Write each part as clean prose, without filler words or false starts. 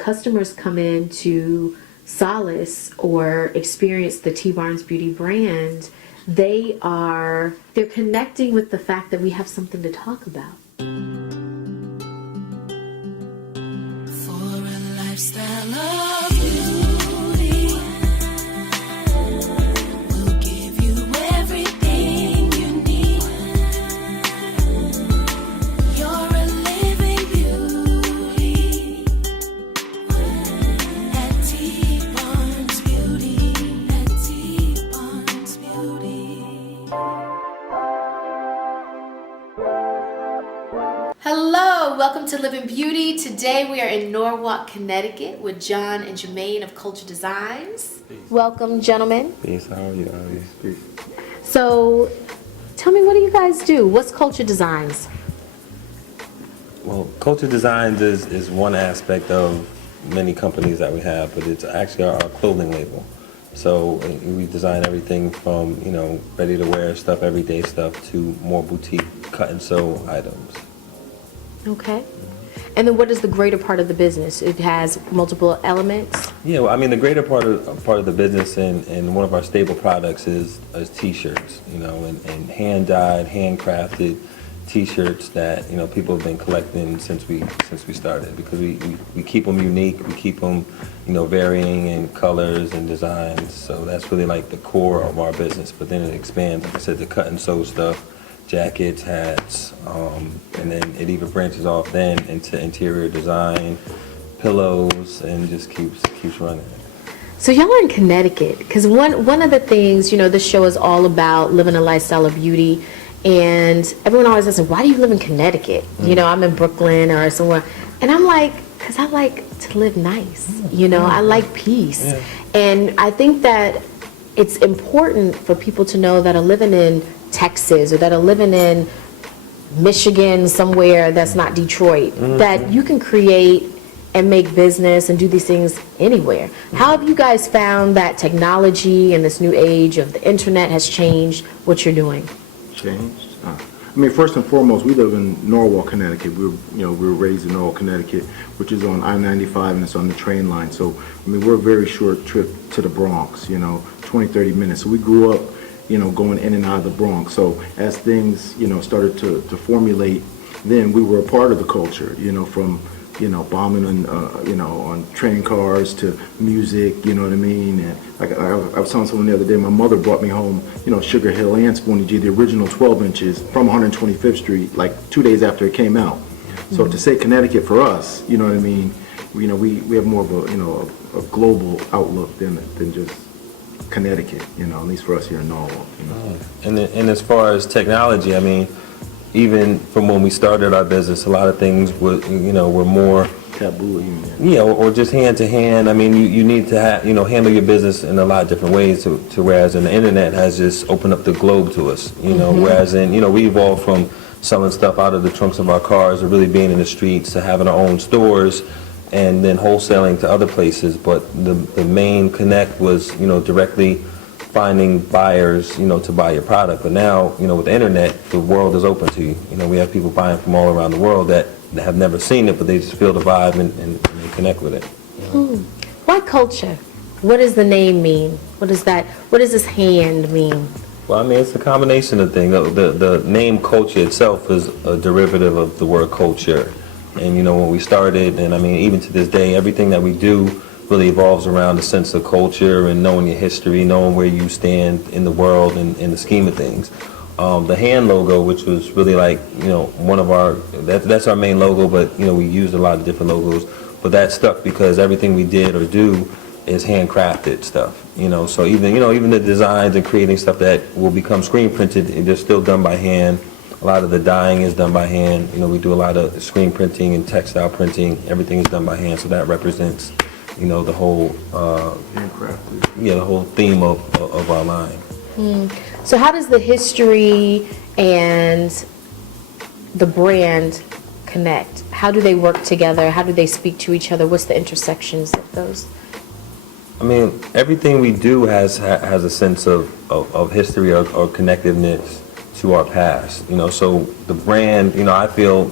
customers come in to solace or experience the T.Barnes Beauty brand, they're connecting with the fact that we have something to talk about. For a lifestyle of beauty, we'll give you everything you need. You're a living beauty at T.Barnes Beauty, at T.Barnes Beauty. Hello, welcome to Living Beauty. Today we are in Norwalk, Connecticut with John and Jermaine of Culture Designs. Peace. Welcome, gentlemen. Peace. How are you? Peace. So, tell me, what do you guys do? What's Culture Designs? Well, Culture Designs is one aspect of many companies that we have, but it's actually our clothing label. So we design everything from, ready to wear stuff, everyday stuff, to more boutique cut and sew items. Okay. And then what is the greater part of the business? It has multiple elements? Yeah, well, I mean, the greater part of the business and one of our staple products is T-shirts, and hand-dyed, handcrafted T-shirts that, people have been collecting since we started, because we keep them unique, we keep them, varying in colors and designs. So that's really like the core of our business. But then it expands, like I said, the cut and sew stuff, jackets, hats, and then it even branches off then into interior design, pillows, and just keeps running. So y'all are in Connecticut, because one of the things, this show is all about living a lifestyle of beauty, and everyone always asks, why do you live in Connecticut? I'm in Brooklyn or somewhere, and I'm like, because I like to live nice, I like peace. Yeah. And I think that it's important for people to know that are living in Texas or that are living in Michigan, somewhere that's not Detroit, that you can create and make business and do these things anywhere. How have you guys found that technology and this new age of the internet has changed what you're doing? Changed? First and foremost, we live in Norwalk, Connecticut. We were raised in Norwalk, Connecticut, which is on I-95 and it's on the train line. So, we're a very short trip to the Bronx, 20, 30 minutes. So we grew up, going in and out of the Bronx. So as things, started to formulate, then we were a part of the culture, from, bombing on train cars to music, you know what I mean? And like I was telling someone the other day, my mother brought me home, Sugar Hill and Spoonie G, the original 12 inches from 125th Street, like 2 days after it came out. So to say Connecticut for us, you know what I mean? We have more of a, a global outlook than just Connecticut, at least for us here in Norwalk. And as far as technology, even from when we started our business, a lot of things were more taboo. Or just hand to hand. You need to have, handle your business in a lot of different ways. To whereas in the internet has just opened up the globe to us. Whereas we evolved from selling stuff out of the trunks of our cars, to really being in the streets, to having our own stores, and then wholesaling to other places. But the main connect was, directly finding buyers, to buy your product. But now, with the internet, the world is open to you. We have people buying from all around the world that have never seen it, but they just feel the vibe and they connect with it. Why culture? What does the name mean? What is that? What does this hand mean? Well, it's a combination of things. The name culture itself is a derivative of the word culture. And when we started, and even to this day, everything that we do really evolves around a sense of culture and knowing your history, knowing where you stand in the world and in the scheme of things. The hand logo, which was really like, one of our, that's our main logo, but, we used a lot of different logos. But that stuck because everything we did or do is handcrafted stuff, So even the designs and creating stuff that will become screen printed, they're still done by hand. A lot of the dyeing is done by hand. We do a lot of screen printing and textile printing. Everything is done by hand, so that represents, the whole handcrafted. The whole theme of our line. So how does the history and the brand connect? How do they work together? How do they speak to each other? What's the intersections of those? Everything we do has a sense of history or connectiveness to our past. So the brand, I feel,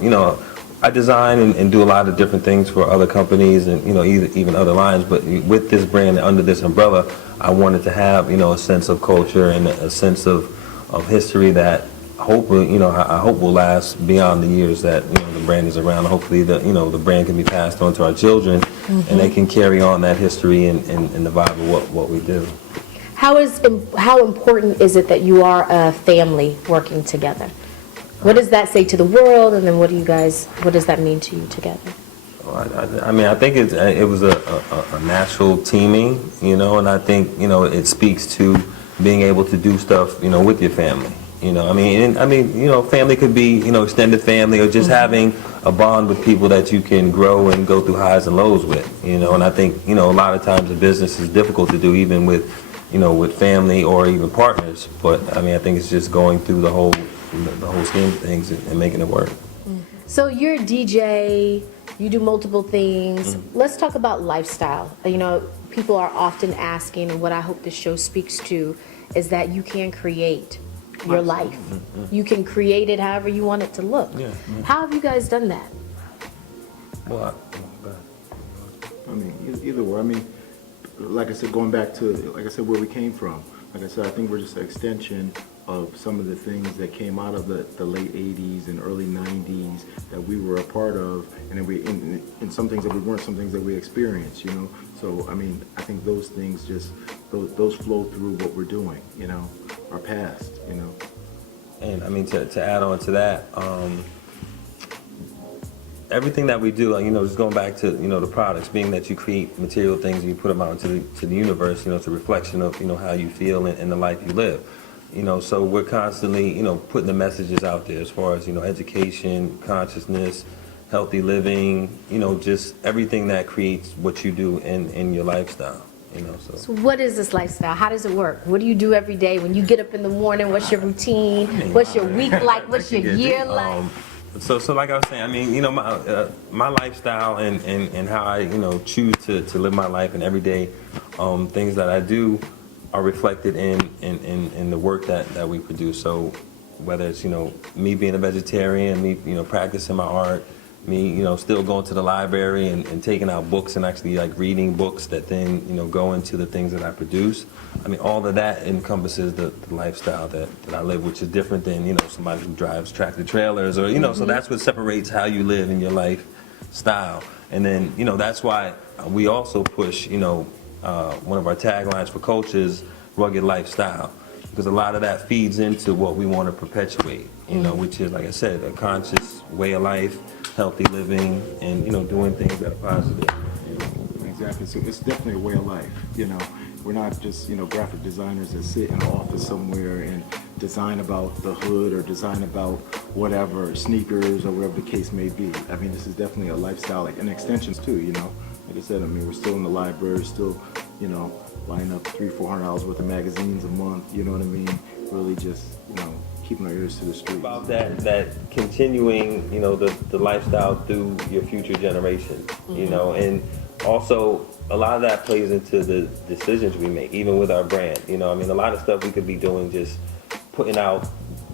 I design and do a lot of different things for other companies and, even other lines, but with this brand under this umbrella, I wanted to have, a sense of culture and a sense of history that hopefully, I hope will last beyond the years that, the brand is around. Hopefully the brand can be passed on to our children and they can carry on that history and the vibe of what we do. How important is it that you are a family working together? What does that say to the world, and then what does that mean to you together? I think it was a natural teaming, and I think, it speaks to being able to do stuff, with your family. Family could be, extended family or just having a bond with people that you can grow and go through highs and lows with, and I think, a lot of times the business is difficult to do even with, with family or even partners, but I think it's just going through the whole scheme of things and making it work. So you're a DJ, you do multiple things. Let's talk about lifestyle. People are often asking, and what I hope this show speaks to, is that you can create your life. You can create it however you want it to look. Yeah. How have you guys done that? Well, Either way. Like I said, going back to, where we came from. Like I said, I think we're just an extension of some of the things that came out of the late 80s and early 90s that we were a part of, and then and some things that we weren't, some things that we experienced, So, I think those things those flow through what we're doing, our past, And to add on to that, everything that we do, just going back to, the products, being that you create material things and you put them out into the universe, it's a reflection of, how you feel and the life you live. So we're constantly, putting the messages out there as far as, education, consciousness, healthy living, just everything that creates what you do in your lifestyle, So what is this lifestyle? How does it work? What do you do every day? When you get up in the morning, what's your routine? What's your week like? What's your year like? So like I was saying, my lifestyle and how I, choose to live my life and everyday things that I do are reflected in the work that we produce. So whether it's, me being a vegetarian, me, practicing my art, me, still going to the library and taking out books and actually like reading books that then, go into the things that I produce. All of that encompasses the lifestyle that I live, which is different than, somebody who drives tractor trailers or, so that's what separates how you live in your lifestyle. And then, that's why we also push, one of our taglines for culture is rugged lifestyle, because a lot of that feeds into what we want to perpetuate, which is, like I said, a conscious way of life, healthy living, and, doing things that are positive. Exactly. So it's definitely a way of life, We're not just, graphic designers that sit in an office somewhere and design about the hood or design about whatever, sneakers or whatever the case may be. This is definitely a lifestyle, and extensions too, Like I said, we're still in the library, still, lining up $300-400 worth of magazines a month, you know what I mean? Really just, keeping our ears to the street. About that continuing, the lifestyle through your future generations, and also a lot of that plays into the decisions we make, even with our brand. A lot of stuff we could be doing just putting out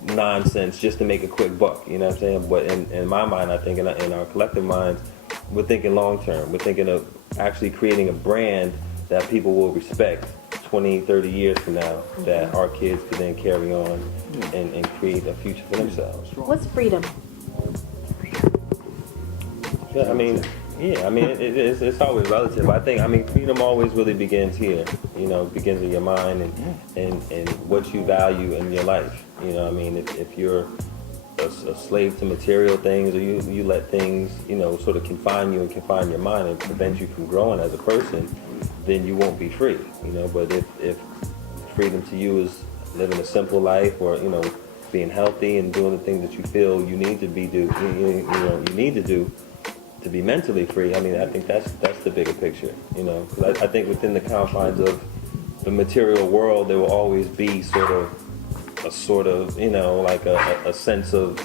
nonsense just to make a quick buck, you know what I'm saying? But in my mind, I think in our collective minds, we're thinking long term. We're thinking of actually creating a brand that people will respect 20, 30 years from now, that our kids can then carry on and create a future for themselves. What's freedom? Yeah, it's always relative. I think, freedom always really begins here, begins in your mind and what you value in your life. If you're a slave to material things, or you let things, sort of confine you and confine your mind and prevent you from growing as a person, then you won't be free, But if freedom to you is living a simple life, or, being healthy and doing the things that you feel you need to do to be mentally free, I think that's the bigger picture, Because I think within the confines of the material world, there will always be a sense of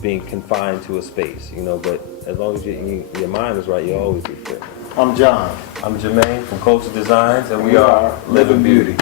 being confined to a space, But as long as your mind is right, you'll always be free. I'm John. I'm Jermaine from Culture Designs, and we are Living Beauty.